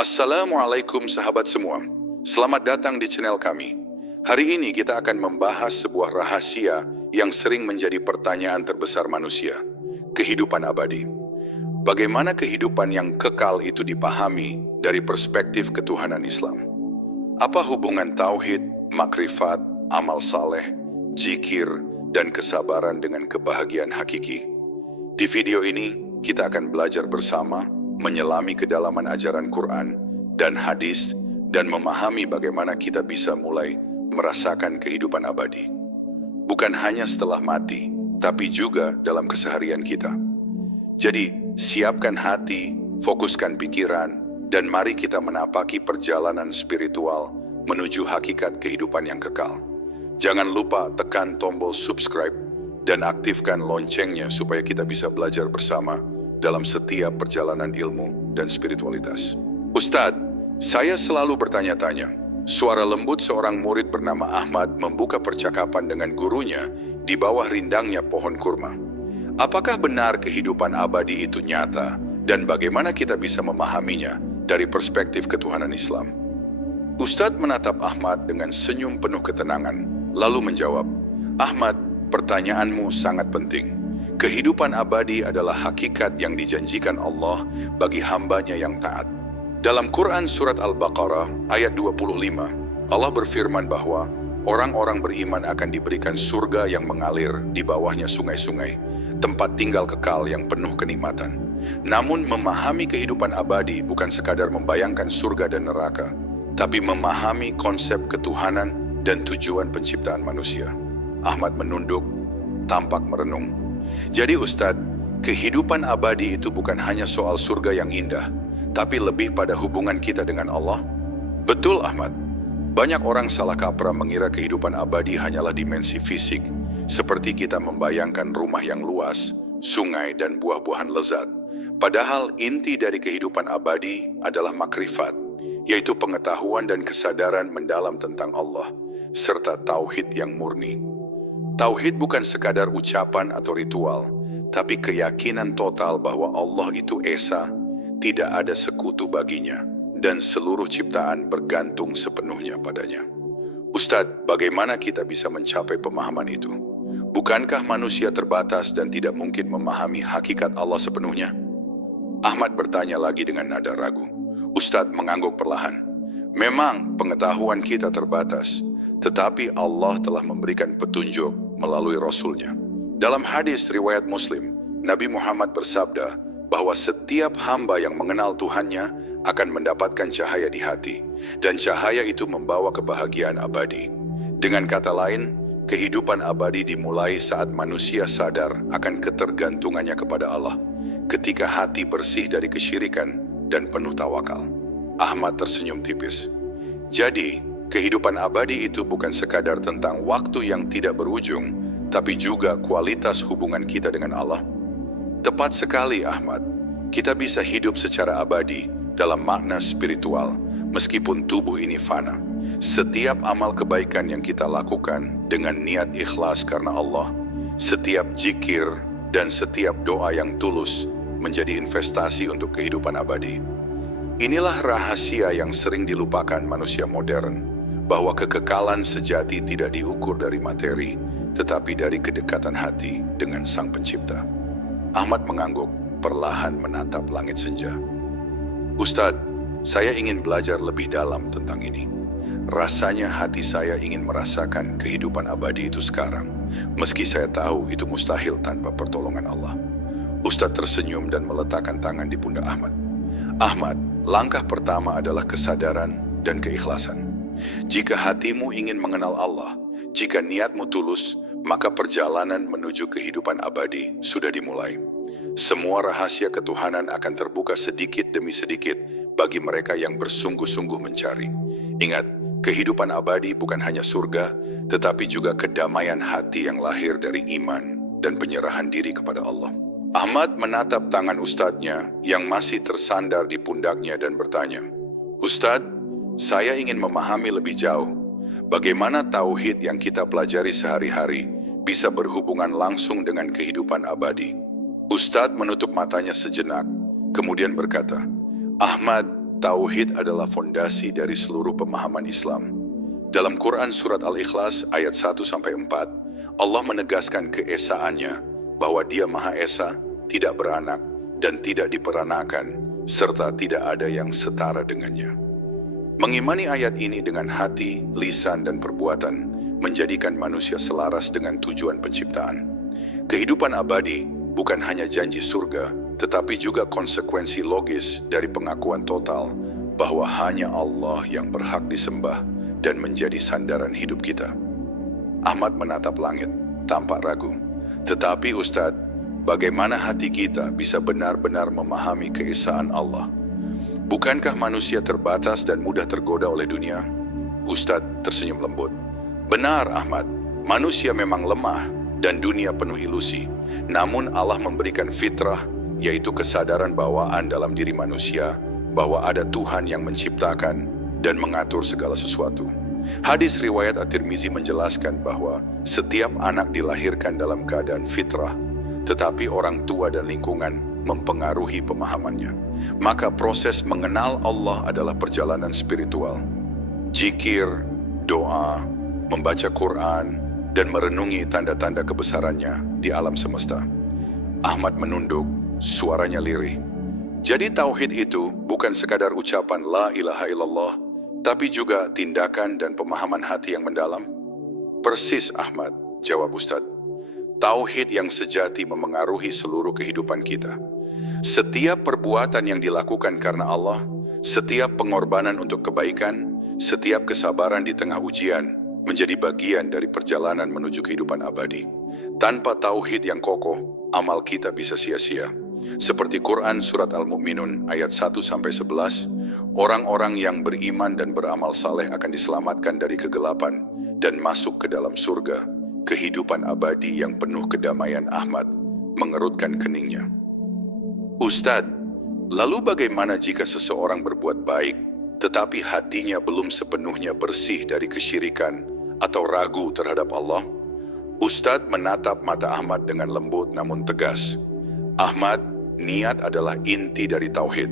Assalamualaikum sahabat semua. Selamat datang di channel kami. Hari ini kita akan membahas sebuah rahasia yang sering menjadi pertanyaan terbesar manusia. Kehidupan abadi. Bagaimana kehidupan yang kekal itu dipahami dari perspektif ketuhanan Islam? Apa hubungan tauhid, makrifat, amal saleh, zikir, dan kesabaran dengan kebahagiaan hakiki? Di video ini, kita akan belajar bersama, menyelami kedalaman ajaran Quran dan hadis, dan memahami bagaimana kita bisa mulai merasakan kehidupan abadi. Bukan hanya setelah mati, tapi juga dalam keseharian kita. Jadi, siapkan hati, fokuskan pikiran, dan mari kita menapaki perjalanan spiritual menuju hakikat kehidupan yang kekal. Jangan lupa tekan tombol subscribe dan aktifkan loncengnya supaya kita bisa belajar bersama dalam setiap perjalanan ilmu dan spiritualitas. Ustadz, saya selalu bertanya-tanya. Suara lembut seorang murid bernama Ahmad membuka percakapan dengan gurunya di bawah rindangnya pohon kurma. Apakah benar kehidupan abadi itu nyata dan bagaimana kita bisa memahaminya dari perspektif ketuhanan Islam? Ustadz menatap Ahmad dengan senyum penuh ketenangan, lalu menjawab, "Ahmad, pertanyaanmu sangat penting. Kehidupan abadi adalah hakikat yang dijanjikan Allah bagi hambanya yang taat. Dalam Quran Surat Al-Baqarah ayat 25, Allah berfirman bahwa orang-orang beriman akan diberikan surga yang mengalir di bawahnya sungai-sungai, tempat tinggal kekal yang penuh kenikmatan. Namun memahami kehidupan abadi bukan sekadar membayangkan surga dan neraka, tapi memahami konsep ketuhanan dan tujuan penciptaan manusia." Ahmad menunduk, tampak merenung. Jadi Ustadz, kehidupan abadi itu bukan hanya soal surga yang indah, tapi lebih pada hubungan kita dengan Allah? Betul Ahmad. Banyak orang salah kaprah mengira kehidupan abadi hanyalah dimensi fisik, seperti kita membayangkan rumah yang luas, sungai dan buah-buahan lezat. Padahal inti dari kehidupan abadi adalah makrifat, yaitu pengetahuan dan kesadaran mendalam tentang Allah, serta tauhid yang murni. Tauhid bukan sekadar ucapan atau ritual, tapi keyakinan total bahwa Allah itu esa, tidak ada sekutu baginya, dan seluruh ciptaan bergantung sepenuhnya padanya. Ustadz, bagaimana kita bisa mencapai pemahaman itu? Bukankah manusia terbatas dan tidak mungkin memahami hakikat Allah sepenuhnya? Ahmad bertanya lagi dengan nada ragu. Ustadz mengangguk perlahan. Memang pengetahuan kita terbatas, tetapi Allah telah memberikan petunjuk melalui Rasul-Nya. Dalam hadis riwayat Muslim, Nabi Muhammad bersabda bahwa setiap hamba yang mengenal Tuhannya akan mendapatkan cahaya di hati, dan cahaya itu membawa kebahagiaan abadi. Dengan kata lain, kehidupan abadi dimulai saat manusia sadar akan ketergantungannya kepada Allah, ketika hati bersih dari kesyirikan dan penuh tawakal. Ahmad tersenyum tipis. Jadi, kehidupan abadi itu bukan sekadar tentang waktu yang tidak berujung, tapi juga kualitas hubungan kita dengan Allah. Tepat sekali Ahmad, kita bisa hidup secara abadi dalam makna spiritual, meskipun tubuh ini fana. Setiap amal kebaikan yang kita lakukan dengan niat ikhlas karena Allah, setiap zikir dan setiap doa yang tulus menjadi investasi untuk kehidupan abadi. Inilah rahasia yang sering dilupakan manusia modern, bahwa kekekalan sejati tidak diukur dari materi, tetapi dari kedekatan hati dengan Sang Pencipta. Ahmad mengangguk, perlahan menatap langit senja. Ustadz, saya ingin belajar lebih dalam tentang ini. Rasanya hati saya ingin merasakan kehidupan abadi itu sekarang, meski saya tahu itu mustahil tanpa pertolongan Allah. Ustadz tersenyum dan meletakkan tangan di pundak Ahmad. Ahmad, langkah pertama adalah kesadaran dan keikhlasan. Jika hatimu ingin mengenal Allah, jika niatmu tulus, maka perjalanan menuju kehidupan abadi sudah dimulai. Semua rahasia ketuhanan akan terbuka sedikit demi sedikit bagi mereka yang bersungguh-sungguh mencari. Ingat, kehidupan abadi bukan hanya surga, tetapi juga kedamaian hati yang lahir dari iman dan penyerahan diri kepada Allah. Ahmad menatap tangan ustadznya yang masih tersandar di pundaknya dan bertanya, "Ustadz, saya ingin memahami lebih jauh bagaimana tauhid yang kita pelajari sehari-hari bisa berhubungan langsung dengan kehidupan abadi." Ustadz menutup matanya sejenak, kemudian berkata, "Ahmad, Tauhid adalah fondasi dari seluruh pemahaman Islam. Dalam Quran Surat Al-Ikhlas ayat 1-4, Allah menegaskan keesaannya bahwa Dia Maha Esa, tidak beranak, dan tidak diperanakan, serta tidak ada yang setara dengannya. Mengimani ayat ini dengan hati, lisan, dan perbuatan menjadikan manusia selaras dengan tujuan penciptaan. Kehidupan abadi bukan hanya janji surga, tetapi juga konsekuensi logis dari pengakuan total bahwa hanya Allah yang berhak disembah dan menjadi sandaran hidup kita. Ahmad menatap langit, tampak ragu. Tetapi Ustadz, bagaimana hati kita bisa benar-benar memahami keesaan Allah? Bukankah manusia terbatas dan mudah tergoda oleh dunia? Ustadz tersenyum lembut. Benar Ahmad, manusia memang lemah dan dunia penuh ilusi. Namun Allah memberikan fitrah, yaitu kesadaran bawaan dalam diri manusia bahwa ada Tuhan yang menciptakan dan mengatur segala sesuatu. Hadis riwayat At-Tirmizi menjelaskan bahwa setiap anak dilahirkan dalam keadaan fitrah, tetapi orang tua dan lingkungan mempengaruhi pemahamannya. Maka proses mengenal Allah adalah perjalanan spiritual. Zikir, doa, membaca Quran, dan merenungi tanda-tanda kebesarannya di alam semesta. Ahmad menunduk, suaranya lirih. Jadi tauhid itu bukan sekadar ucapan la ilaha illallah, tapi juga tindakan dan pemahaman hati yang mendalam? Persis Ahmad, jawab Ustadz. Tauhid yang sejati memengaruhi seluruh kehidupan kita. Setiap perbuatan yang dilakukan karena Allah, setiap pengorbanan untuk kebaikan, setiap kesabaran di tengah ujian, menjadi bagian dari perjalanan menuju kehidupan abadi. Tanpa tauhid yang kokoh, amal kita bisa sia-sia. Seperti Quran Surat Al-Mu'minun ayat 1-11, orang-orang yang beriman dan beramal saleh akan diselamatkan dari kegelapan dan masuk ke dalam surga, kehidupan abadi yang penuh kedamaian. Ahmad mengerutkan keningnya. Ustadz, lalu bagaimana jika seseorang berbuat baik, tetapi hatinya belum sepenuhnya bersih dari kesyirikan atau ragu terhadap Allah? Ustadz menatap mata Ahmad dengan lembut namun tegas. Ahmad, niat adalah inti dari tauhid.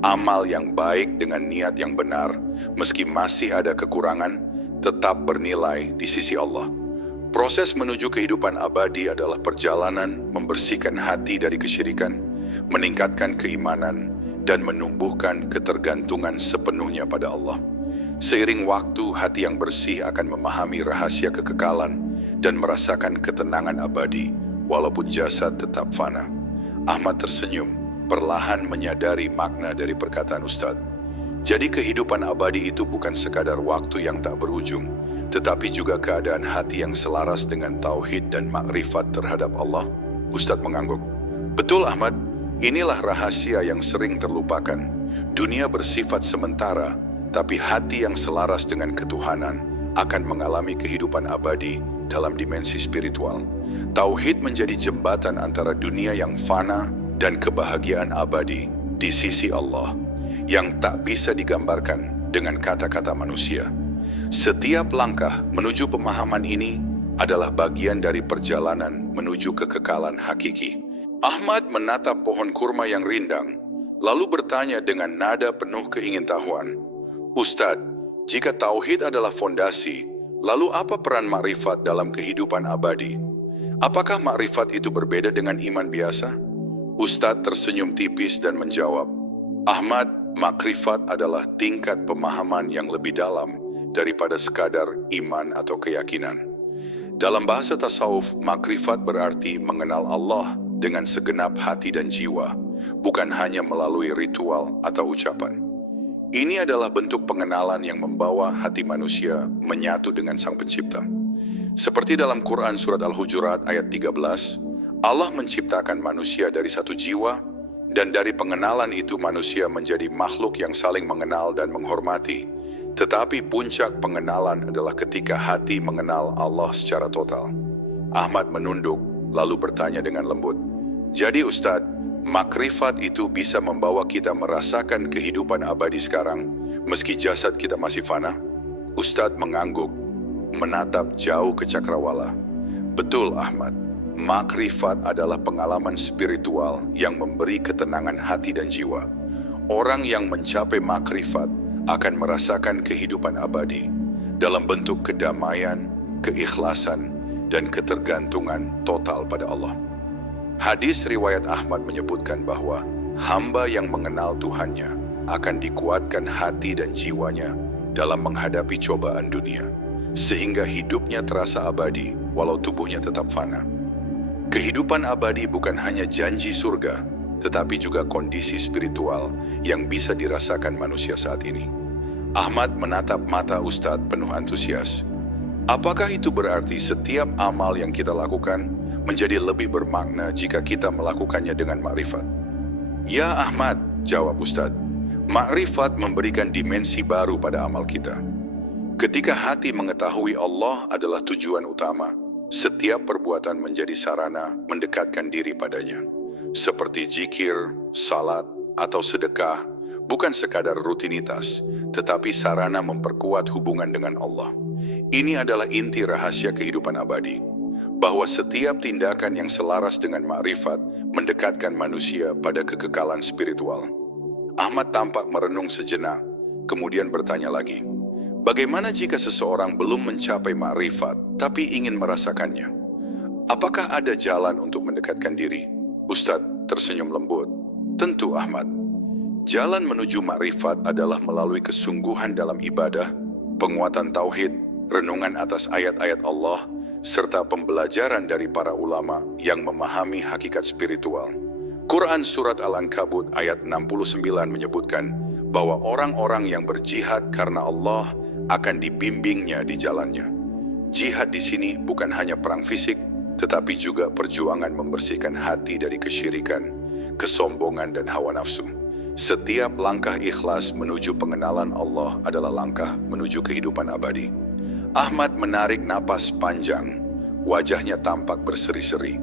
Amal yang baik dengan niat yang benar, meski masih ada kekurangan, tetap bernilai di sisi Allah. Proses menuju kehidupan abadi adalah perjalanan membersihkan hati dari kesyirikan, meningkatkan keimanan, dan menumbuhkan ketergantungan sepenuhnya pada Allah. Seiring waktu, hati yang bersih akan memahami rahasia kekekalan dan merasakan ketenangan abadi, walaupun jasad tetap fana. Ahmad tersenyum, perlahan menyadari makna dari perkataan Ustadz. Jadi kehidupan abadi itu bukan sekadar waktu yang tak berujung, tetapi juga keadaan hati yang selaras dengan tauhid dan makrifat terhadap Allah. Ustadz mengangguk. Betul Ahmad, inilah rahasia yang sering terlupakan. Dunia bersifat sementara, tapi hati yang selaras dengan ketuhanan akan mengalami kehidupan abadi dalam dimensi spiritual. Tauhid menjadi jembatan antara dunia yang fana dan kebahagiaan abadi di sisi Allah, yang tak bisa digambarkan dengan kata-kata manusia. Setiap langkah menuju pemahaman ini adalah bagian dari perjalanan menuju kekekalan hakiki. Ahmad menatap pohon kurma yang rindang, lalu bertanya dengan nada penuh keingintahuan, Ustadz, jika tauhid adalah fondasi, lalu apa peran makrifat dalam kehidupan abadi? Apakah makrifat itu berbeda dengan iman biasa? Ustadz tersenyum tipis dan menjawab, Ahmad, makrifat adalah tingkat pemahaman yang lebih dalam daripada sekadar iman atau keyakinan. Dalam bahasa tasawuf, makrifat berarti mengenal Allah dengan segenap hati dan jiwa, bukan hanya melalui ritual atau ucapan. Ini adalah bentuk pengenalan yang membawa hati manusia menyatu dengan Sang Pencipta. Seperti dalam Quran Surat Al-Hujurat ayat 13, Allah menciptakan manusia dari satu jiwa, dan dari pengenalan itu manusia menjadi makhluk yang saling mengenal dan menghormati. Tetapi puncak pengenalan adalah ketika hati mengenal Allah secara total. Ahmad menunduk, lalu bertanya dengan lembut, jadi Ustadz, makrifat itu bisa membawa kita merasakan kehidupan abadi sekarang, meski jasad kita masih fana? Ustadz mengangguk, menatap jauh ke cakrawala. Betul Ahmad, makrifat adalah pengalaman spiritual yang memberi ketenangan hati dan jiwa. Orang yang mencapai makrifat akan merasakan kehidupan abadi dalam bentuk kedamaian, keikhlasan, dan ketergantungan total pada Allah. Hadis riwayat Ahmad menyebutkan bahwa hamba yang mengenal Tuhannya akan dikuatkan hati dan jiwanya dalam menghadapi cobaan dunia, sehingga hidupnya terasa abadi walau tubuhnya tetap fana. Kehidupan abadi bukan hanya janji surga, tetapi juga kondisi spiritual yang bisa dirasakan manusia saat ini. Ahmad menatap mata Ustadz penuh antusias. Apakah itu berarti setiap amal yang kita lakukan menjadi lebih bermakna jika kita melakukannya dengan makrifat? Ya Ahmad, jawab Ustadz. Makrifat memberikan dimensi baru pada amal kita. Ketika hati mengetahui Allah adalah tujuan utama, setiap perbuatan menjadi sarana mendekatkan diri padanya. Seperti zikir, salat, atau sedekah, bukan sekadar rutinitas, tetapi sarana memperkuat hubungan dengan Allah. Ini adalah inti rahasia kehidupan abadi, bahwa setiap tindakan yang selaras dengan makrifat mendekatkan manusia pada kekekalan spiritual. Ahmad tampak merenung sejenak, kemudian bertanya lagi, bagaimana jika seseorang belum mencapai makrifat tapi ingin merasakannya? Apakah ada jalan untuk mendekatkan diri? Ustadz tersenyum lembut. Tentu Ahmad. Jalan menuju makrifat adalah melalui kesungguhan dalam ibadah, penguatan tauhid, renungan atas ayat-ayat Allah, serta pembelajaran dari para ulama yang memahami hakikat spiritual. Quran Surat Al-Ankabut ayat 69 menyebutkan bahwa orang-orang yang berjihad karena Allah akan dibimbingnya di jalannya. Jihad di sini bukan hanya perang fisik, tetapi juga perjuangan membersihkan hati dari kesyirikan, kesombongan, dan hawa nafsu. Setiap langkah ikhlas menuju pengenalan Allah adalah langkah menuju kehidupan abadi. Ahmad menarik napas panjang, wajahnya tampak berseri-seri.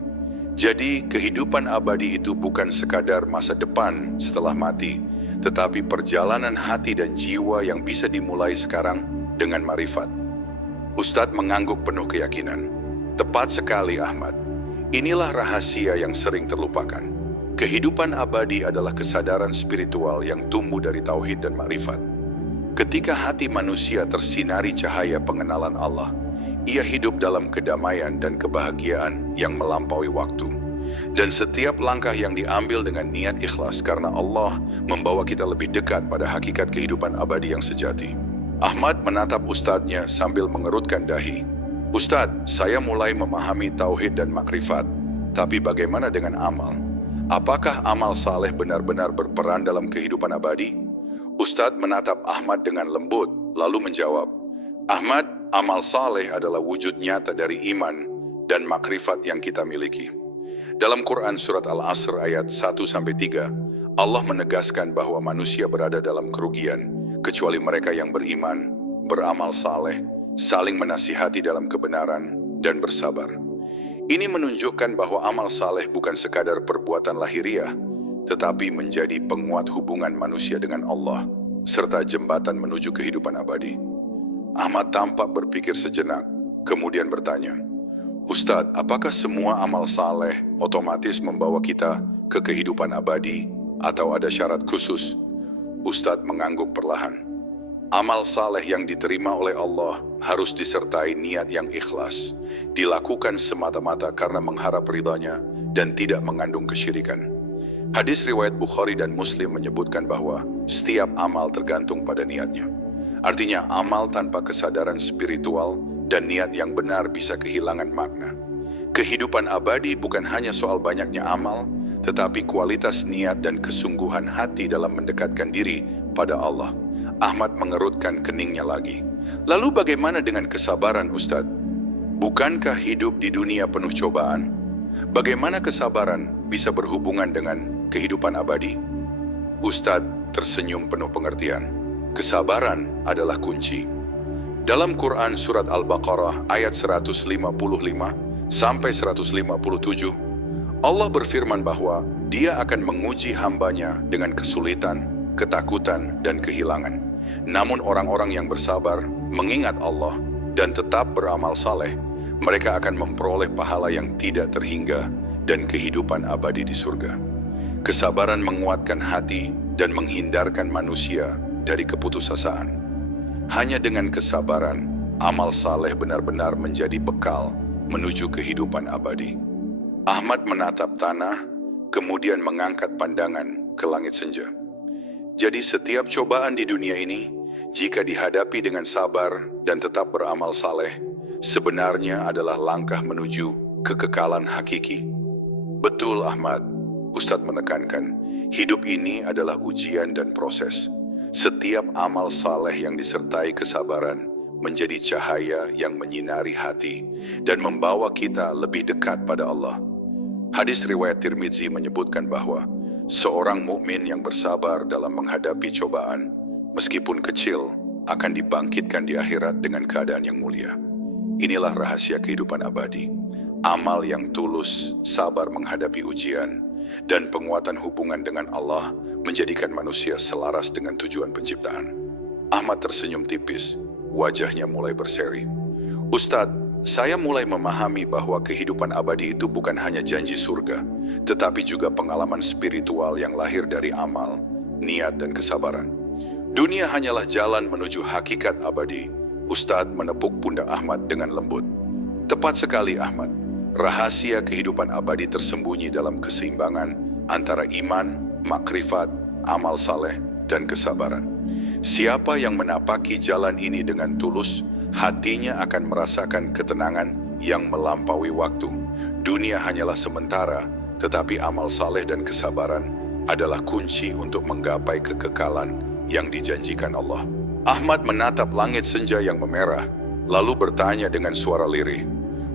Jadi kehidupan abadi itu bukan sekadar masa depan setelah mati, tetapi perjalanan hati dan jiwa yang bisa dimulai sekarang dengan makrifat. Ustadz mengangguk penuh keyakinan. Tepat sekali Ahmad. Inilah rahasia yang sering terlupakan. Kehidupan abadi adalah kesadaran spiritual yang tumbuh dari tauhid dan makrifat. Ketika hati manusia tersinari cahaya pengenalan Allah, ia hidup dalam kedamaian dan kebahagiaan yang melampaui waktu. Dan setiap langkah yang diambil dengan niat ikhlas karena Allah membawa kita lebih dekat pada hakikat kehidupan abadi yang sejati. Ahmad menatap ustadznya sambil mengerutkan dahi. Ustadz, saya mulai memahami tauhid dan makrifat, tapi bagaimana dengan amal? Apakah amal saleh benar-benar berperan dalam kehidupan abadi? Ustadz menatap Ahmad dengan lembut, lalu menjawab, Ahmad, amal saleh adalah wujud nyata dari iman dan makrifat yang kita miliki. Dalam Quran Surat Al-Asr ayat 1-3, Allah menegaskan bahwa manusia berada dalam kerugian, kecuali mereka yang beriman, beramal saleh, saling menasihati dalam kebenaran, dan bersabar. Ini menunjukkan bahwa amal saleh bukan sekadar perbuatan lahiriah, tetapi menjadi penguat hubungan manusia dengan Allah, serta jembatan menuju kehidupan abadi. Ahmad tampak berpikir sejenak, kemudian bertanya, Ustadz, apakah semua amal saleh otomatis membawa kita ke kehidupan abadi, atau ada syarat khusus? Ustadz mengangguk perlahan. Amal saleh yang diterima oleh Allah harus disertai niat yang ikhlas, dilakukan semata-mata karena mengharap ridhanya dan tidak mengandung kesyirikan. Hadis riwayat Bukhari dan Muslim menyebutkan bahwa setiap amal tergantung pada niatnya. Artinya amal tanpa kesadaran spiritual dan niat yang benar bisa kehilangan makna. Kehidupan abadi bukan hanya soal banyaknya amal, tetapi kualitas niat dan kesungguhan hati dalam mendekatkan diri pada Allah. Ahmad mengerutkan keningnya lagi. Lalu bagaimana dengan kesabaran Ustadz? Bukankah hidup di dunia penuh cobaan? Bagaimana kesabaran bisa berhubungan dengan kehidupan abadi? Ustadz tersenyum penuh pengertian. Kesabaran adalah kunci. Dalam Quran Surat Al-Baqarah ayat 155 sampai 157, Allah berfirman bahwa Dia akan menguji hambanya dengan kesulitan, ketakutan, dan kehilangan. Namun orang-orang yang bersabar, mengingat Allah, dan tetap beramal saleh, mereka akan memperoleh pahala yang tidak terhingga dan kehidupan abadi di surga. Kesabaran menguatkan hati dan menghindarkan manusia dari keputusasaan. Hanya dengan kesabaran, amal saleh benar-benar menjadi bekal menuju kehidupan abadi. Ahmad menatap tanah, kemudian mengangkat pandangan ke langit senja. Jadi setiap cobaan di dunia ini, jika dihadapi dengan sabar dan tetap beramal saleh, sebenarnya adalah langkah menuju kekekalan hakiki. Betul Ahmad, Ustadz menekankan, hidup ini adalah ujian dan proses. Setiap amal saleh yang disertai kesabaran menjadi cahaya yang menyinari hati dan membawa kita lebih dekat pada Allah. Hadis riwayat Tirmidzi menyebutkan bahwa seorang mukmin yang bersabar dalam menghadapi cobaan, meskipun kecil, akan dibangkitkan di akhirat dengan keadaan yang mulia. Inilah rahasia kehidupan abadi. Amal yang tulus, sabar menghadapi ujian, dan penguatan hubungan dengan Allah menjadikan manusia selaras dengan tujuan penciptaan. Ahmad tersenyum tipis, wajahnya mulai berseri. Ustadz, saya mulai memahami bahwa kehidupan abadi itu bukan hanya janji surga, tetapi juga pengalaman spiritual yang lahir dari amal, niat, dan kesabaran. Dunia hanyalah jalan menuju hakikat abadi. Ustadz menepuk pundak Ahmad dengan lembut. Tepat sekali Ahmad, rahasia kehidupan abadi tersembunyi dalam keseimbangan antara iman, makrifat, amal saleh, dan kesabaran. Siapa yang menapaki jalan ini dengan tulus, hatinya akan merasakan ketenangan yang melampaui waktu. Dunia hanyalah sementara, tetapi amal saleh dan kesabaran adalah kunci untuk menggapai kekekalan yang dijanjikan Allah. Ahmad menatap langit senja yang memerah, lalu bertanya dengan suara lirih,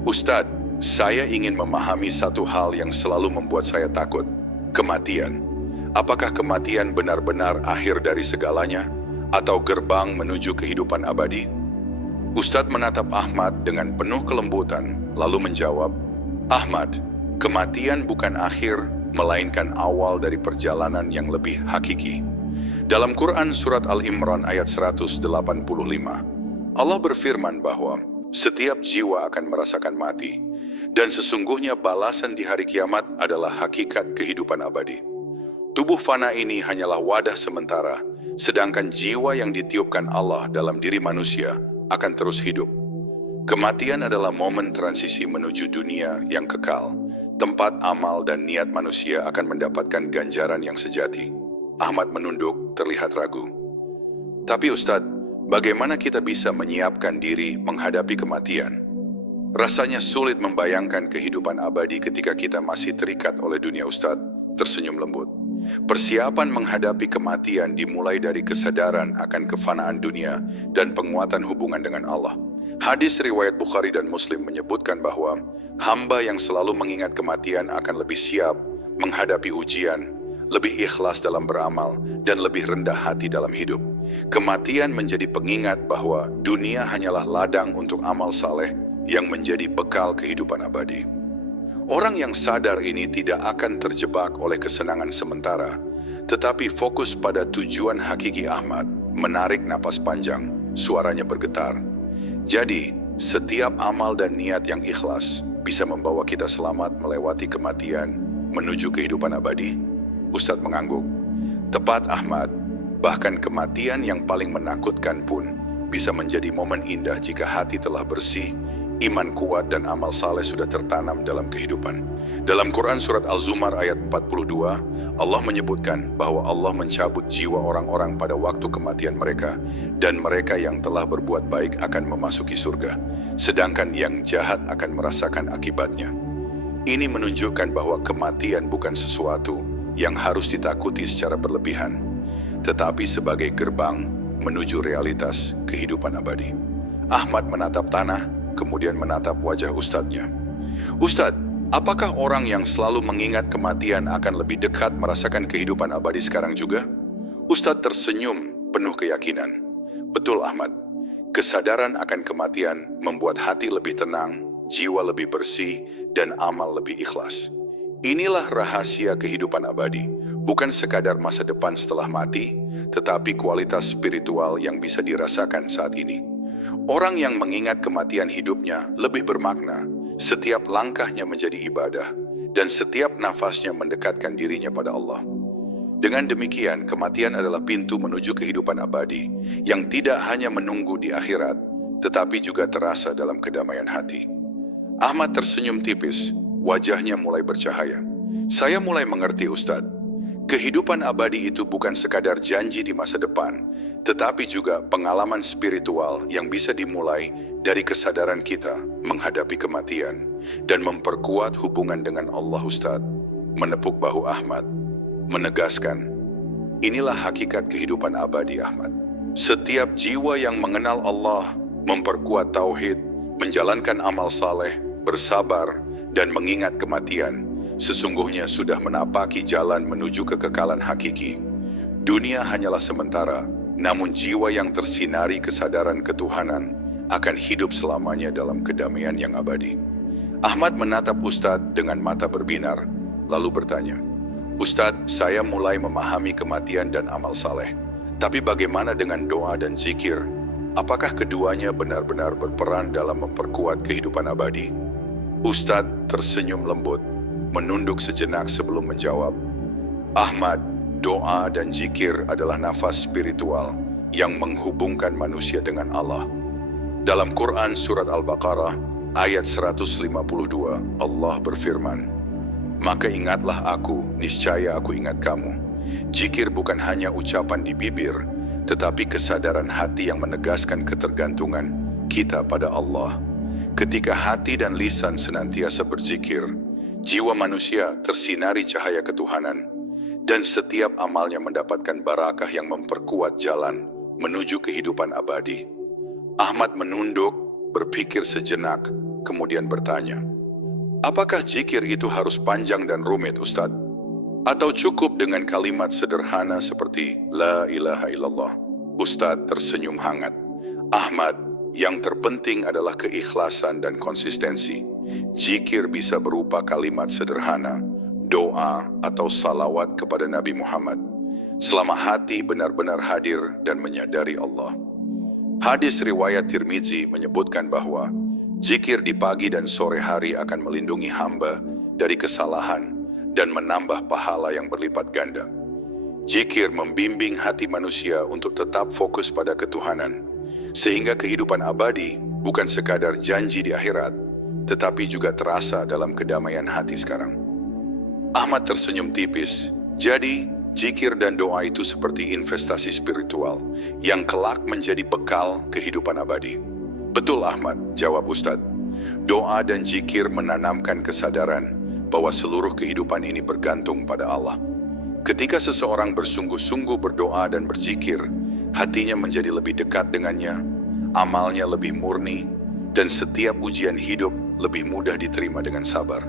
Ustadz, saya ingin memahami satu hal yang selalu membuat saya takut, kematian. Apakah kematian benar-benar akhir dari segalanya, atau gerbang menuju kehidupan abadi? Ustadz menatap Ahmad dengan penuh kelembutan, lalu menjawab, Ahmad, kematian bukan akhir, melainkan awal dari perjalanan yang lebih hakiki. Dalam Quran Surat Al-Imran ayat 185, Allah berfirman bahwa setiap jiwa akan merasakan mati, dan sesungguhnya balasan di hari kiamat adalah hakikat kehidupan abadi. Tubuh fana ini hanyalah wadah sementara, sedangkan jiwa yang ditiupkan Allah dalam diri manusia akan terus hidup. Kematian adalah momen transisi menuju dunia yang kekal, tempat amal dan niat manusia akan mendapatkan ganjaran yang sejati. Ahmad menunduk, terlihat ragu. Tapi Ustadz, bagaimana kita bisa menyiapkan diri menghadapi kematian? Rasanya sulit membayangkan kehidupan abadi ketika kita masih terikat oleh dunia. Ustadz tersenyum lembut. Persiapan menghadapi kematian dimulai dari kesadaran akan kefanaan dunia dan penguatan hubungan dengan Allah. Hadis riwayat Bukhari dan Muslim menyebutkan bahwa hamba yang selalu mengingat kematian akan lebih siap menghadapi ujian, lebih ikhlas dalam beramal, dan lebih rendah hati dalam hidup. Kematian menjadi pengingat bahwa dunia hanyalah ladang untuk amal saleh yang menjadi bekal kehidupan abadi. Orang yang sadar ini tidak akan terjebak oleh kesenangan sementara, tetapi fokus pada tujuan hakiki. Ahmad menarik napas panjang, suaranya bergetar. Jadi, setiap amal dan niat yang ikhlas bisa membawa kita selamat melewati kematian menuju kehidupan abadi. Ustadz mengangguk. Tepat Ahmad, bahkan kematian yang paling menakutkan pun bisa menjadi momen indah jika hati telah bersih, iman kuat, dan amal saleh sudah tertanam dalam kehidupan. Dalam Quran Surat Al-Zumar ayat 42, Allah menyebutkan bahwa Allah mencabut jiwa orang-orang pada waktu kematian mereka, dan mereka yang telah berbuat baik akan memasuki surga, sedangkan yang jahat akan merasakan akibatnya. Ini menunjukkan bahwa kematian bukan sesuatu yang harus ditakuti secara berlebihan, tetapi sebagai gerbang menuju realitas kehidupan abadi. Ahmad menatap tanah, kemudian menatap wajah ustadznya. Ustadz, apakah orang yang selalu mengingat kematian akan lebih dekat merasakan kehidupan abadi sekarang juga? Ustadz tersenyum penuh keyakinan. Betul Ahmad, kesadaran akan kematian membuat hati lebih tenang, jiwa lebih bersih, dan amal lebih ikhlas. Inilah rahasia kehidupan abadi, bukan sekadar masa depan setelah mati, tetapi kualitas spiritual yang bisa dirasakan saat ini. Orang yang mengingat kematian hidupnya lebih bermakna, setiap langkahnya menjadi ibadah, dan setiap nafasnya mendekatkan dirinya pada Allah. Dengan demikian, kematian adalah pintu menuju kehidupan abadi yang tidak hanya menunggu di akhirat, tetapi juga terasa dalam kedamaian hati. Ahmad tersenyum tipis, wajahnya mulai bercahaya. Saya mulai mengerti, Ustadz. Kehidupan abadi itu bukan sekadar janji di masa depan, tetapi juga pengalaman spiritual yang bisa dimulai dari kesadaran kita menghadapi kematian dan memperkuat hubungan dengan Allah. Ustadz menepuk bahu Ahmad, menegaskan, inilah hakikat kehidupan abadi, Ahmad. Setiap jiwa yang mengenal Allah, memperkuat tauhid, menjalankan amal saleh, bersabar, dan mengingat kematian, sesungguhnya sudah menapaki jalan menuju kekekalan hakiki. Dunia hanyalah sementara, namun jiwa yang tersinari kesadaran ketuhanan akan hidup selamanya dalam kedamaian yang abadi. Ahmad menatap Ustadz dengan mata berbinar, lalu bertanya, Ustadz, saya mulai memahami kematian dan amal saleh. Tapi bagaimana dengan doa dan zikir? Apakah keduanya benar-benar berperan dalam memperkuat kehidupan abadi? Ustadz tersenyum lembut, menunduk sejenak sebelum menjawab. Ahmad, doa dan zikir adalah nafas spiritual yang menghubungkan manusia dengan Allah. Dalam Quran Surat Al-Baqarah, ayat 152, Allah berfirman, maka ingatlah aku, niscaya aku ingat kamu. Zikir bukan hanya ucapan di bibir, tetapi kesadaran hati yang menegaskan ketergantungan kita pada Allah. Ketika hati dan lisan senantiasa berzikir, jiwa manusia tersinari cahaya ketuhanan, dan setiap amalnya mendapatkan barakah yang memperkuat jalan menuju kehidupan abadi. Ahmad menunduk, berpikir sejenak, kemudian bertanya, apakah zikir itu harus panjang dan rumit, Ustadz? Atau cukup dengan kalimat sederhana seperti La ilaha illallah? Ustadz tersenyum hangat. Ahmad, yang terpenting adalah keikhlasan dan konsistensi. Zikir bisa berupa kalimat sederhana, doa, atau salawat kepada Nabi Muhammad, selama hati benar-benar hadir dan menyadari Allah. Hadis riwayat Tirmizi menyebutkan bahwa zikir di pagi dan sore hari akan melindungi hamba dari kesalahan dan menambah pahala yang berlipat ganda. Zikir membimbing hati manusia untuk tetap fokus pada ketuhanan, sehingga kehidupan abadi bukan sekadar janji di akhirat, tetapi juga terasa dalam kedamaian hati sekarang. Ahmad tersenyum tipis. Jadi, zikir dan doa itu seperti investasi spiritual yang kelak menjadi bekal kehidupan abadi. Betul, Ahmad, jawab Ustadz. Doa dan zikir menanamkan kesadaran bahwa seluruh kehidupan ini bergantung pada Allah. Ketika seseorang bersungguh-sungguh berdoa dan berzikir, hatinya menjadi lebih dekat dengannya, amalnya lebih murni, dan setiap ujian hidup lebih mudah diterima dengan sabar.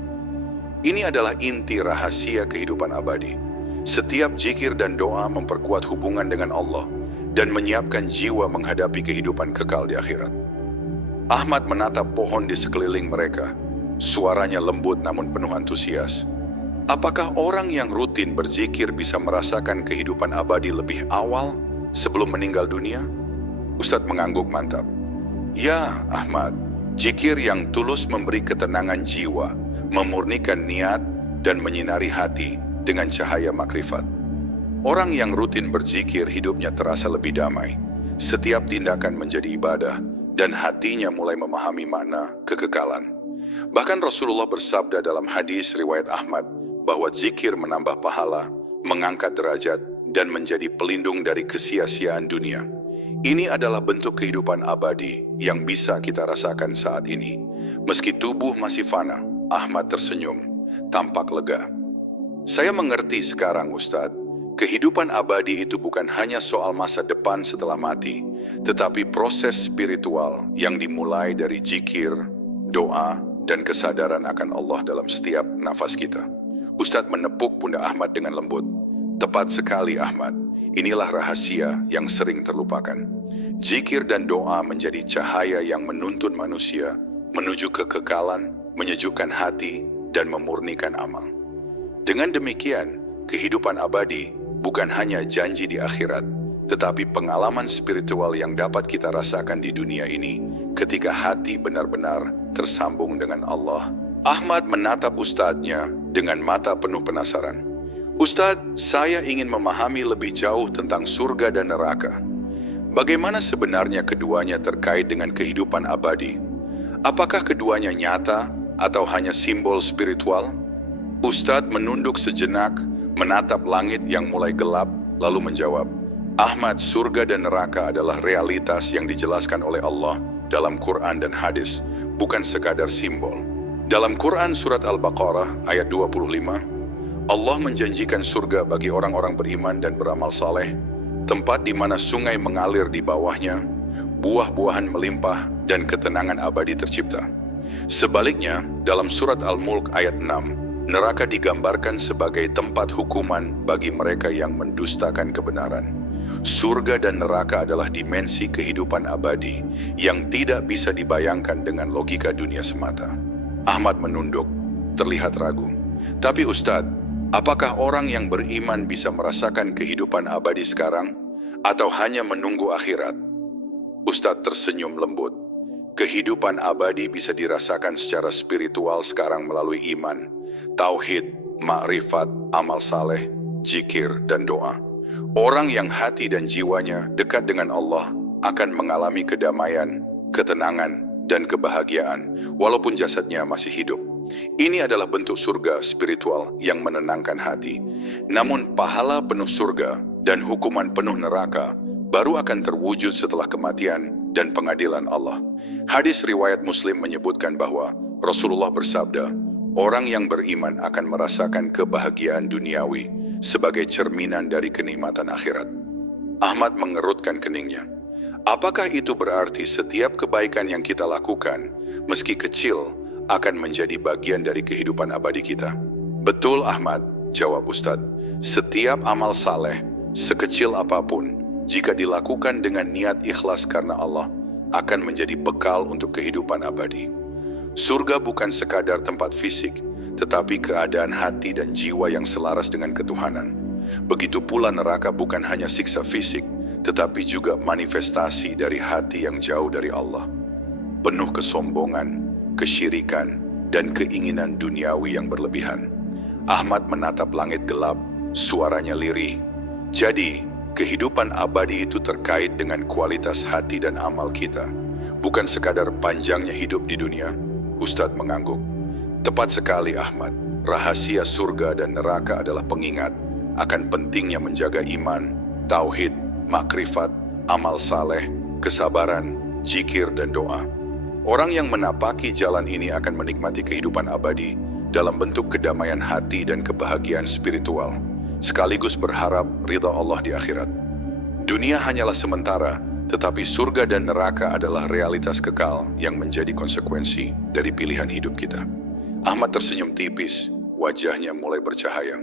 Ini adalah inti rahasia kehidupan abadi. Setiap zikir dan doa memperkuat hubungan dengan Allah dan menyiapkan jiwa menghadapi kehidupan kekal di akhirat. Ahmad menatap pohon di sekeliling mereka. Suaranya lembut namun penuh antusias. Apakah orang yang rutin berzikir bisa merasakan kehidupan abadi lebih awal sebelum meninggal dunia? Ustadz mengangguk mantap. Ya, Ahmad, zikir yang tulus memberi ketenangan jiwa, memurnikan niat, dan menyinari hati dengan cahaya makrifat. Orang yang rutin berzikir hidupnya terasa lebih damai. Setiap tindakan menjadi ibadah, dan hatinya mulai memahami makna kekekalan. Bahkan Rasulullah bersabda dalam hadis riwayat Ahmad bahwa zikir menambah pahala, mengangkat derajat, dan menjadi pelindung dari kesia-siaan dunia. Ini adalah bentuk kehidupan abadi yang bisa kita rasakan saat ini. Meski tubuh masih fana, Ahmad tersenyum, tampak lega. Saya mengerti sekarang, Ustadz. Kehidupan abadi itu bukan hanya soal masa depan setelah mati, tetapi proses spiritual yang dimulai dari zikir, doa, dan kesadaran akan Allah dalam setiap nafas kita. Ustadz menepuk pundak Ahmad dengan lembut. Tepat sekali, Ahmad. Inilah rahasia yang sering terlupakan. Zikir dan doa menjadi cahaya yang menuntun manusia menuju kekekalan, menyejukkan hati, dan memurnikan amal. Dengan demikian, kehidupan abadi bukan hanya janji di akhirat, tetapi pengalaman spiritual yang dapat kita rasakan di dunia ini ketika hati benar-benar tersambung dengan Allah. Ahmad menatap ustadznya dengan mata penuh penasaran. Ustadz, saya ingin memahami lebih jauh tentang surga dan neraka. Bagaimana sebenarnya keduanya terkait dengan kehidupan abadi? Apakah keduanya nyata atau hanya simbol spiritual? Ustadz menunduk sejenak, menatap langit yang mulai gelap, lalu menjawab, Ahmad, surga dan neraka adalah realitas yang dijelaskan oleh Allah dalam Quran dan hadis, bukan sekadar simbol. Dalam Quran surat Al-Baqarah ayat 25, Allah menjanjikan surga bagi orang-orang beriman dan beramal saleh, tempat di mana sungai mengalir di bawahnya, buah-buahan melimpah, dan ketenangan abadi tercipta. Sebaliknya, dalam surat Al-Mulk ayat 6, neraka digambarkan sebagai tempat hukuman bagi mereka yang mendustakan kebenaran. Surga dan neraka adalah dimensi kehidupan abadi yang tidak bisa dibayangkan dengan logika dunia semata. Ahmad menunduk, terlihat ragu. Tapi Ustadz, apakah orang yang beriman bisa merasakan kehidupan abadi sekarang atau hanya menunggu akhirat? Ustadz tersenyum lembut. Kehidupan abadi bisa dirasakan secara spiritual sekarang melalui iman, tauhid, makrifat, amal saleh, zikir, dan doa. Orang yang hati dan jiwanya dekat dengan Allah akan mengalami kedamaian, ketenangan, dan kebahagiaan walaupun jasadnya masih hidup. Ini adalah bentuk surga spiritual yang menenangkan hati. Namun pahala penuh surga dan hukuman penuh neraka baru akan terwujud setelah kematian dan pengadilan Allah. Hadis riwayat Muslim menyebutkan bahwa Rasulullah bersabda, orang yang beriman akan merasakan kebahagiaan duniawi sebagai cerminan dari kenikmatan akhirat. Ahmad mengerutkan keningnya. Apakah itu berarti setiap kebaikan yang kita lakukan, meski kecil, akan menjadi bagian dari kehidupan abadi kita? Betul Ahmad, jawab Ustadz. Setiap amal saleh, sekecil apapun, jika dilakukan dengan niat ikhlas karena Allah, akan menjadi bekal untuk kehidupan abadi. Surga bukan sekadar tempat fisik, tetapi keadaan hati dan jiwa yang selaras dengan ketuhanan. Begitu pula neraka bukan hanya siksa fisik, tetapi juga manifestasi dari hati yang jauh dari Allah. Penuh kesombongan, kesyirikan, dan keinginan duniawi yang berlebihan. Ahmad menatap langit gelap, suaranya lirih. Jadi, kehidupan abadi itu terkait dengan kualitas hati dan amal kita, bukan sekadar panjangnya hidup di dunia. Ustadz mengangguk. Tepat sekali Ahmad, rahasia surga dan neraka adalah pengingat akan pentingnya menjaga iman, tauhid, makrifat, amal saleh, kesabaran, zikir, dan doa. Orang yang menapaki jalan ini akan menikmati kehidupan abadi dalam bentuk kedamaian hati dan kebahagiaan spiritual, sekaligus berharap ridha Allah di akhirat. Dunia hanyalah sementara, tetapi surga dan neraka adalah realitas kekal yang menjadi konsekuensi dari pilihan hidup kita. Ahmad tersenyum tipis, wajahnya mulai bercahaya.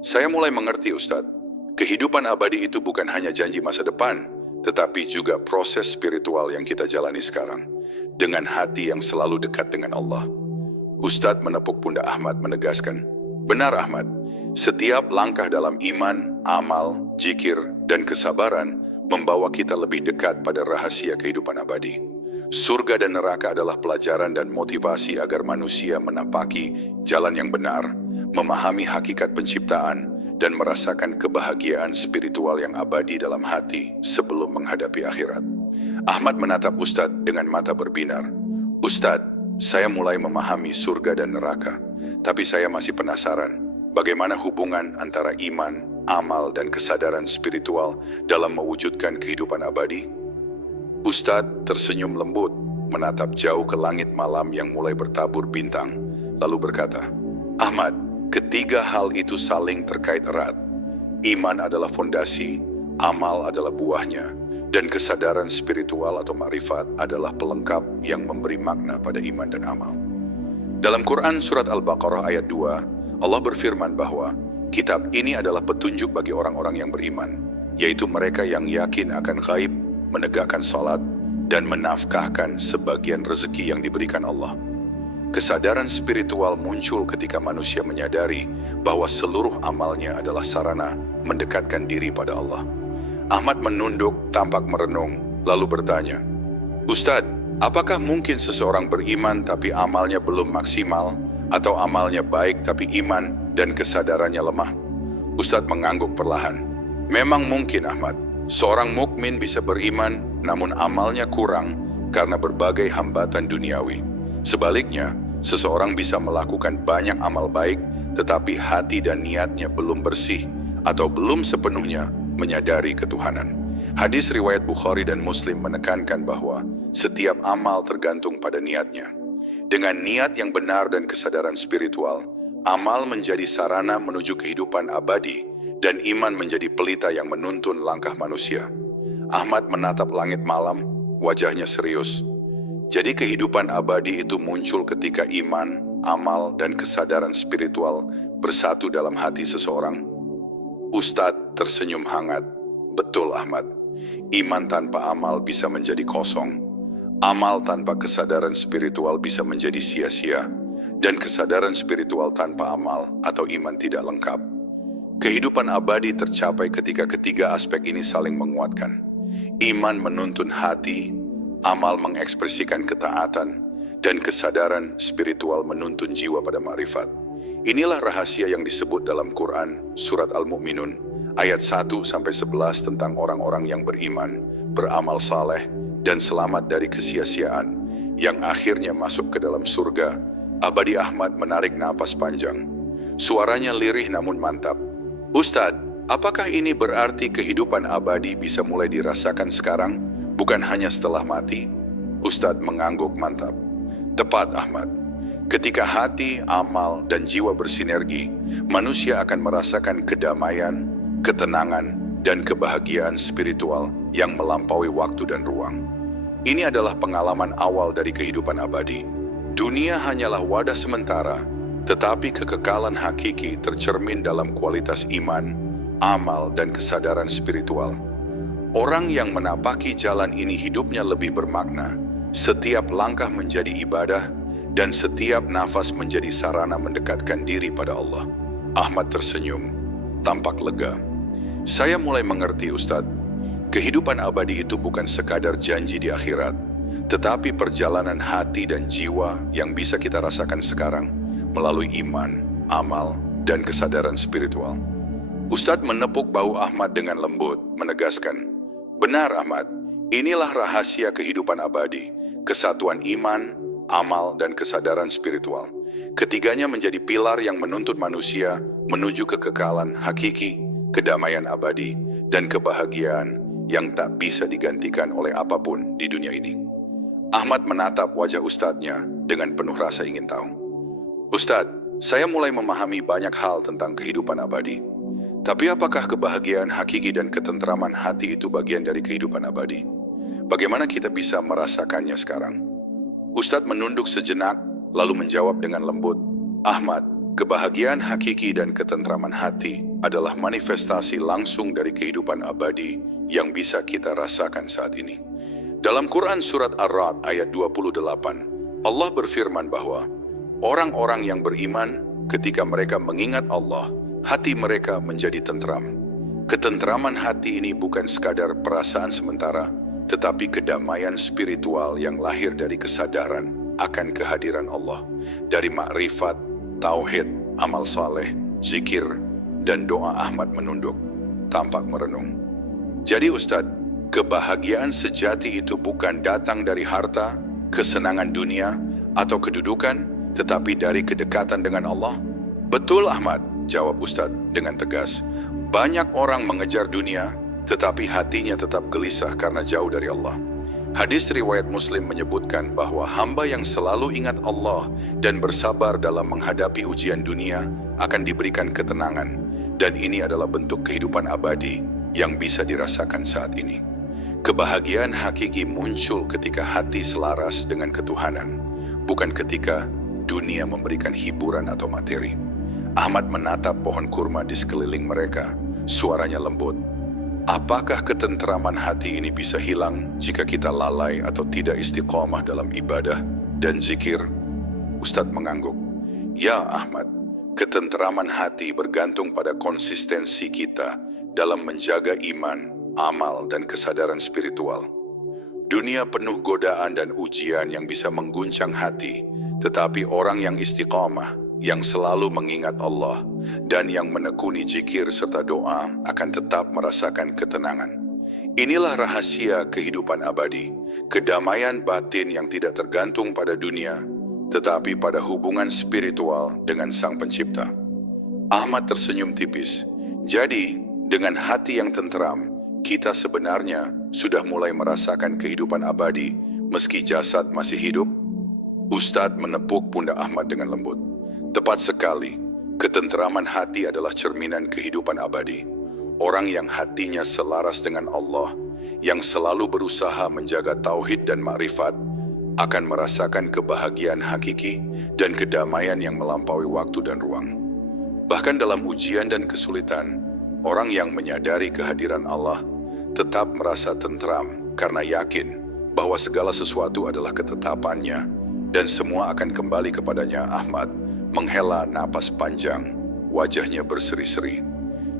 Saya mulai mengerti Ustadz, kehidupan abadi itu bukan hanya janji masa depan, tetapi juga proses spiritual yang kita jalani sekarang, dengan hati yang selalu dekat dengan Allah. Ustadz menepuk pundak Ahmad menegaskan, benar Ahmad, setiap langkah dalam iman, amal, zikir, dan kesabaran membawa kita lebih dekat pada rahasia kehidupan abadi. Surga dan neraka adalah pelajaran dan motivasi agar manusia menapaki jalan yang benar, memahami hakikat penciptaan, dan merasakan kebahagiaan spiritual yang abadi dalam hati sebelum menghadapi akhirat. Ahmad menatap Ustadz dengan mata berbinar. Ustadz, saya mulai memahami surga dan neraka, tapi saya masih penasaran bagaimana hubungan antara iman, amal, dan kesadaran spiritual dalam mewujudkan kehidupan abadi. Ustadz tersenyum lembut, menatap jauh ke langit malam yang mulai bertabur bintang, lalu berkata, Ahmad, ketiga hal itu saling terkait erat. Iman adalah fondasi, amal adalah buahnya, dan kesadaran spiritual atau ma'rifat adalah pelengkap yang memberi makna pada iman dan amal. Dalam Quran Surat Al-Baqarah ayat 2, Allah berfirman bahwa kitab ini adalah petunjuk bagi orang-orang yang beriman, yaitu mereka yang yakin akan gaib, menegakkan salat, dan menafkahkan sebagian rezeki yang diberikan Allah. Kesadaran spiritual muncul ketika manusia menyadari bahwa seluruh amalnya adalah sarana mendekatkan diri pada Allah. Ahmad menunduk tampak merenung, lalu bertanya, Ustadz, apakah mungkin seseorang beriman tapi amalnya belum maksimal, atau amalnya baik tapi iman dan kesadarannya lemah? Ustadz mengangguk perlahan. Memang mungkin Ahmad, seorang mukmin bisa beriman namun amalnya kurang karena berbagai hambatan duniawi. Sebaliknya, seseorang bisa melakukan banyak amal baik tetapi hati dan niatnya belum bersih atau belum sepenuhnya menyadari ketuhanan. Hadis riwayat Bukhari dan Muslim menekankan bahwa setiap amal tergantung pada niatnya. Dengan niat yang benar dan kesadaran spiritual, amal menjadi sarana menuju kehidupan abadi dan iman menjadi pelita yang menuntun langkah manusia. Ahmad menatap langit malam, wajahnya serius. Jadi kehidupan abadi itu muncul ketika iman, amal, dan kesadaran spiritual bersatu dalam hati seseorang. Ustadz tersenyum hangat. Betul Ahmad, iman tanpa amal bisa menjadi kosong. Amal tanpa kesadaran spiritual bisa menjadi sia-sia, dan kesadaran spiritual tanpa amal atau iman tidak lengkap. Kehidupan abadi tercapai ketika ketiga aspek ini saling menguatkan. Iman menuntun hati, amal mengekspresikan ketaatan, dan kesadaran spiritual menuntun jiwa pada ma'rifat. Inilah rahasia yang disebut dalam Quran, Surat Al-Mu'minun, ayat 1-11 tentang orang-orang yang beriman, beramal saleh, dan selamat dari kesia-siaan, yang akhirnya masuk ke dalam surga. Abadi Ahmad menarik napas panjang. Suaranya lirih namun mantap. Ustadz, apakah ini berarti kehidupan abadi bisa mulai dirasakan sekarang, bukan hanya setelah mati? Ustadz mengangguk mantap. Tepat Ahmad. Ketika hati, amal, dan jiwa bersinergi, manusia akan merasakan kedamaian, ketenangan, dan kebahagiaan spiritual yang melampaui waktu dan ruang. Ini adalah pengalaman awal dari kehidupan abadi. Dunia hanyalah wadah sementara, tetapi kekekalan hakiki tercermin dalam kualitas iman, amal, dan kesadaran spiritual. Orang yang menapaki jalan ini hidupnya lebih bermakna. Setiap langkah menjadi ibadah, dan setiap nafas menjadi sarana mendekatkan diri pada Allah. Ahmad tersenyum, tampak lega. Saya mulai mengerti Ustadz, kehidupan abadi itu bukan sekadar janji di akhirat, tetapi perjalanan hati dan jiwa yang bisa kita rasakan sekarang melalui iman, amal, dan kesadaran spiritual. Ustadz menepuk bahu Ahmad dengan lembut, menegaskan, benar Ahmad, inilah rahasia kehidupan abadi, kesatuan iman, amal, dan kesadaran spiritual. Ketiganya menjadi pilar yang menuntun manusia menuju kekekalan hakiki, kedamaian abadi, dan kebahagiaan yang tak bisa digantikan oleh apapun di dunia ini. Ahmad menatap wajah ustadznya dengan penuh rasa ingin tahu. Ustadz, saya mulai memahami banyak hal tentang kehidupan abadi. Tapi apakah kebahagiaan hakiki dan ketentraman hati itu bagian dari kehidupan abadi? Bagaimana kita bisa merasakannya sekarang? Ustadz menunduk sejenak, lalu menjawab dengan lembut, Ahmad, kebahagiaan hakiki dan ketentraman hati adalah manifestasi langsung dari kehidupan abadi yang bisa kita rasakan saat ini. Dalam Quran Surat Ar-Ra'd ayat 28, Allah berfirman bahwa orang-orang yang beriman ketika mereka mengingat Allah, hati mereka menjadi tentram. Ketentraman hati ini bukan sekadar perasaan sementara, tetapi kedamaian spiritual yang lahir dari kesadaran akan kehadiran Allah, dari makrifat, tauhid, amal saleh, zikir, dan doa. Ahmad menunduk, tampak merenung. Jadi Ustadz, kebahagiaan sejati itu bukan datang dari harta, kesenangan dunia, atau kedudukan, tetapi dari kedekatan dengan Allah? Betul Ahmad, jawab Ustadz dengan tegas. Banyak orang mengejar dunia, tetapi hatinya tetap gelisah karena jauh dari Allah. Hadis riwayat Muslim menyebutkan bahwa hamba yang selalu ingat Allah dan bersabar dalam menghadapi ujian dunia akan diberikan ketenangan, dan ini adalah bentuk kehidupan abadi yang bisa dirasakan saat ini. Kebahagiaan hakiki muncul ketika hati selaras dengan ketuhanan, bukan ketika dunia memberikan hiburan atau materi. Ahmad menatap pohon kurma di sekeliling mereka, suaranya lembut. Apakah ketentraman hati ini bisa hilang jika kita lalai atau tidak istiqomah dalam ibadah dan zikir? Ustadz mengangguk. Ya Ahmad, ketentraman hati bergantung pada konsistensi kita dalam menjaga iman, amal, dan kesadaran spiritual. Dunia penuh godaan dan ujian yang bisa mengguncang hati, tetapi orang yang istiqomah, yang selalu mengingat Allah dan yang menekuni zikir serta doa akan tetap merasakan ketenangan. Inilah rahasia kehidupan abadi, kedamaian batin yang tidak tergantung pada dunia, tetapi pada hubungan spiritual dengan Sang Pencipta. Ahmad tersenyum tipis. Jadi, dengan hati yang tenteram, kita sebenarnya sudah mulai merasakan kehidupan abadi meski jasad masih hidup. Ustadz menepuk pundak Ahmad dengan lembut. Tepat sekali, ketenteraman hati adalah cerminan kehidupan abadi. Orang yang hatinya selaras dengan Allah, yang selalu berusaha menjaga tauhid dan makrifat, akan merasakan kebahagiaan hakiki dan kedamaian yang melampaui waktu dan ruang. Bahkan dalam ujian dan kesulitan, orang yang menyadari kehadiran Allah tetap merasa tentram karena yakin bahwa segala sesuatu adalah ketetapannya dan semua akan kembali kepadanya. Ahmad menghela napas panjang, wajahnya berseri-seri.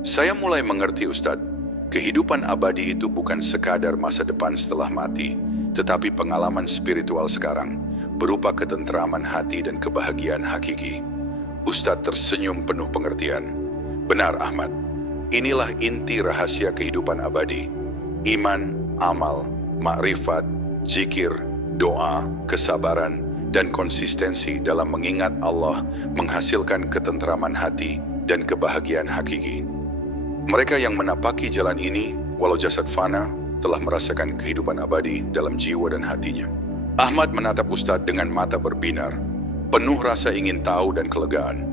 Saya mulai mengerti, Ustadz. Kehidupan abadi itu bukan sekadar masa depan setelah mati, tetapi pengalaman spiritual sekarang, berupa ketentraman hati dan kebahagiaan hakiki. Ustadz tersenyum penuh pengertian. Benar, Ahmad. Inilah inti rahasia kehidupan abadi. Iman, amal, makrifat, zikir, doa, kesabaran, dan konsistensi dalam mengingat Allah menghasilkan ketentraman hati dan kebahagiaan hakiki. Mereka yang menapaki jalan ini, walau jasad fana, telah merasakan kehidupan abadi dalam jiwa dan hatinya. Ahmad menatap Ustadz dengan mata berbinar, penuh rasa ingin tahu dan kelegaan.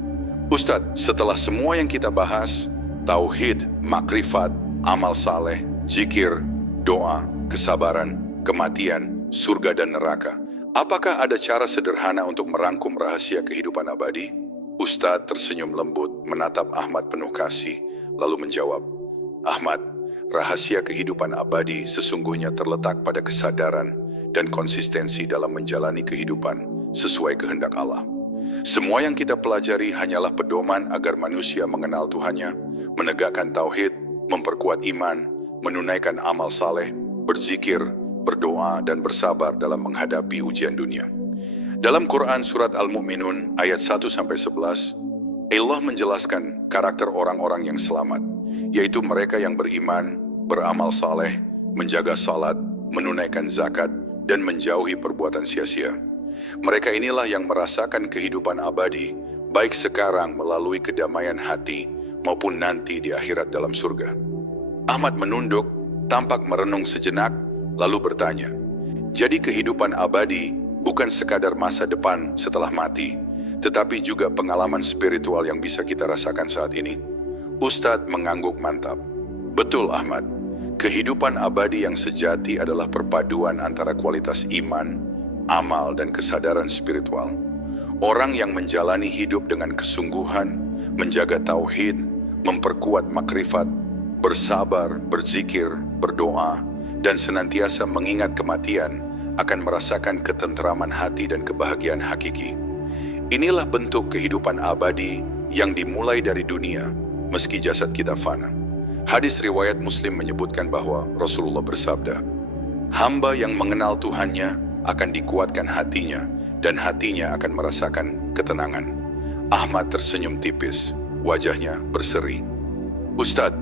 Ustadz, setelah semua yang kita bahas, tauhid, makrifat, amal saleh, zikir, doa, kesabaran, kematian, surga dan neraka, apakah ada cara sederhana untuk merangkum rahasia kehidupan abadi? Ustadz tersenyum lembut menatap Ahmad penuh kasih, lalu menjawab, Ahmad, rahasia kehidupan abadi sesungguhnya terletak pada kesadaran dan konsistensi dalam menjalani kehidupan sesuai kehendak Allah. Semua yang kita pelajari hanyalah pedoman agar manusia mengenal Tuhannya, menegakkan tauhid, memperkuat iman, menunaikan amal saleh, berzikir, berdoa, dan bersabar dalam menghadapi ujian dunia. Dalam Quran Surat Al-Mu'minun ayat 1-11, Allah menjelaskan karakter orang-orang yang selamat, yaitu mereka yang beriman, beramal saleh, menjaga salat, menunaikan zakat, dan menjauhi perbuatan sia-sia. Mereka inilah yang merasakan kehidupan abadi, baik sekarang melalui kedamaian hati maupun nanti di akhirat dalam surga. Ahmad menunduk, tampak merenung sejenak, lalu bertanya, jadi kehidupan abadi bukan sekadar masa depan setelah mati, tetapi juga pengalaman spiritual yang bisa kita rasakan saat ini. Ustadz mengangguk mantap. Betul, Ahmad. Kehidupan abadi yang sejati adalah perpaduan antara kualitas iman, amal, dan kesadaran spiritual. Orang yang menjalani hidup dengan kesungguhan, menjaga tauhid, memperkuat makrifat, bersabar, berzikir, berdoa, dan senantiasa mengingat kematian akan merasakan ketentraman hati dan kebahagiaan hakiki. Inilah bentuk kehidupan abadi yang dimulai dari dunia, meski jasad kita fana. Hadis riwayat Muslim menyebutkan bahwa Rasulullah bersabda, hamba yang mengenal Tuhannya akan dikuatkan hatinya, dan hatinya akan merasakan ketenangan. Ahmad tersenyum tipis, wajahnya berseri. Ustadz,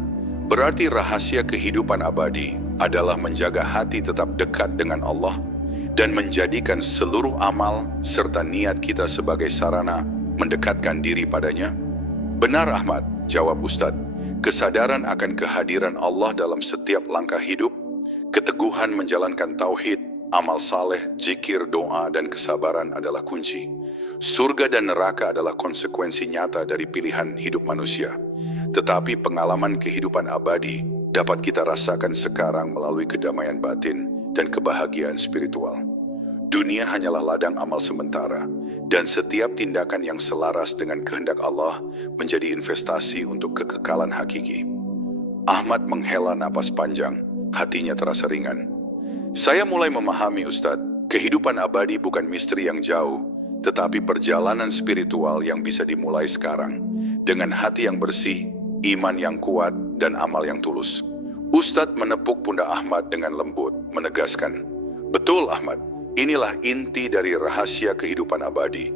berarti rahasia kehidupan abadi adalah menjaga hati tetap dekat dengan Allah, dan menjadikan seluruh amal serta niat kita sebagai sarana mendekatkan diri padanya? Benar, Ahmad, jawab Ustadz. Kesadaran akan kehadiran Allah dalam setiap langkah hidup, keteguhan menjalankan tauhid, amal saleh, zikir, doa, dan kesabaran adalah kunci. Surga dan neraka adalah konsekuensi nyata dari pilihan hidup manusia. Tetapi pengalaman kehidupan abadi dapat kita rasakan sekarang melalui kedamaian batin dan kebahagiaan spiritual. Dunia hanyalah ladang amal sementara, dan setiap tindakan yang selaras dengan kehendak Allah menjadi investasi untuk kekekalan hakiki. Ahmad menghela napas panjang, hatinya terasa ringan. Saya mulai memahami, Ustadz, kehidupan abadi bukan misteri yang jauh, tetapi perjalanan spiritual yang bisa dimulai sekarang, dengan hati yang bersih, iman yang kuat, dan amal yang tulus. Ustadz menepuk pundak Ahmad dengan lembut, menegaskan, betul Ahmad, inilah inti dari rahasia kehidupan abadi.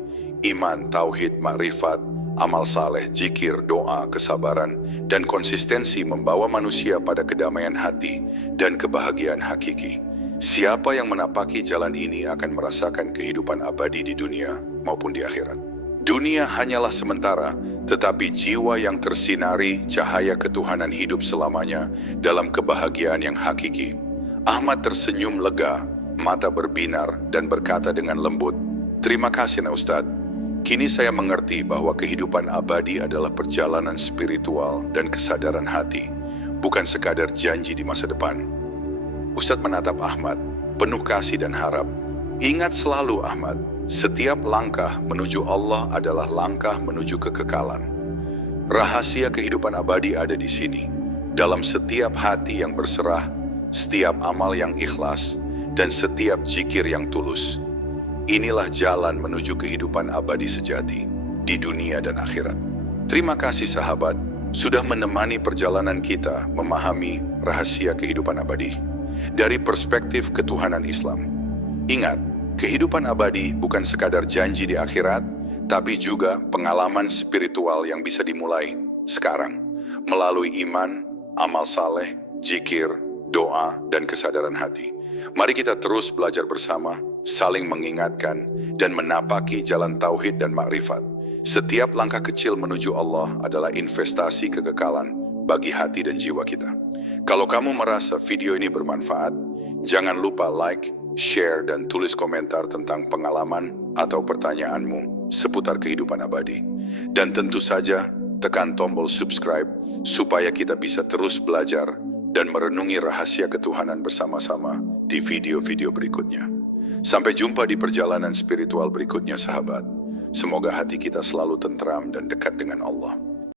iman, tauhid, makrifat, amal saleh, zikir, doa, kesabaran, dan konsistensi membawa manusia pada kedamaian hati dan kebahagiaan hakiki. Siapa yang menapaki jalan ini akan merasakan kehidupan abadi di dunia maupun di akhirat. Dunia hanyalah sementara, tetapi jiwa yang tersinari cahaya ketuhanan hidup selamanya dalam kebahagiaan yang hakiki. Ahmad tersenyum lega, mata berbinar, dan berkata dengan lembut, "Terima kasih, Ustadz. Kini saya mengerti bahwa kehidupan abadi adalah perjalanan spiritual dan kesadaran hati, bukan sekadar janji di masa depan." Ustadz menatap Ahmad, penuh kasih dan harap. "Ingat selalu, Ahmad, setiap langkah menuju Allah adalah langkah menuju kekekalan. Rahasia kehidupan abadi ada di sini, dalam setiap hati yang berserah, setiap amal yang ikhlas, dan setiap zikir yang tulus. Inilah jalan menuju kehidupan abadi sejati, di dunia dan akhirat." Terima kasih sahabat, sudah menemani perjalanan kita memahami rahasia kehidupan abadi dari perspektif ketuhanan Islam. Ingat, kehidupan abadi bukan sekadar janji di akhirat, tapi juga pengalaman spiritual yang bisa dimulai sekarang, melalui iman, amal saleh, zikir, doa, dan kesadaran hati. Mari kita terus belajar bersama, saling mengingatkan, dan menapaki jalan tauhid dan makrifat. Setiap langkah kecil menuju Allah adalah investasi kekekalan bagi hati dan jiwa kita. Kalau kamu merasa video ini bermanfaat, jangan lupa like, share, dan tulis komentar tentang pengalaman atau pertanyaanmu seputar kehidupan abadi. Dan tentu saja, tekan tombol subscribe supaya kita bisa terus belajar dan merenungi rahasia ketuhanan bersama-sama di video-video berikutnya. Sampai jumpa di perjalanan spiritual berikutnya, sahabat. Semoga hati kita selalu tentram dan dekat dengan Allah.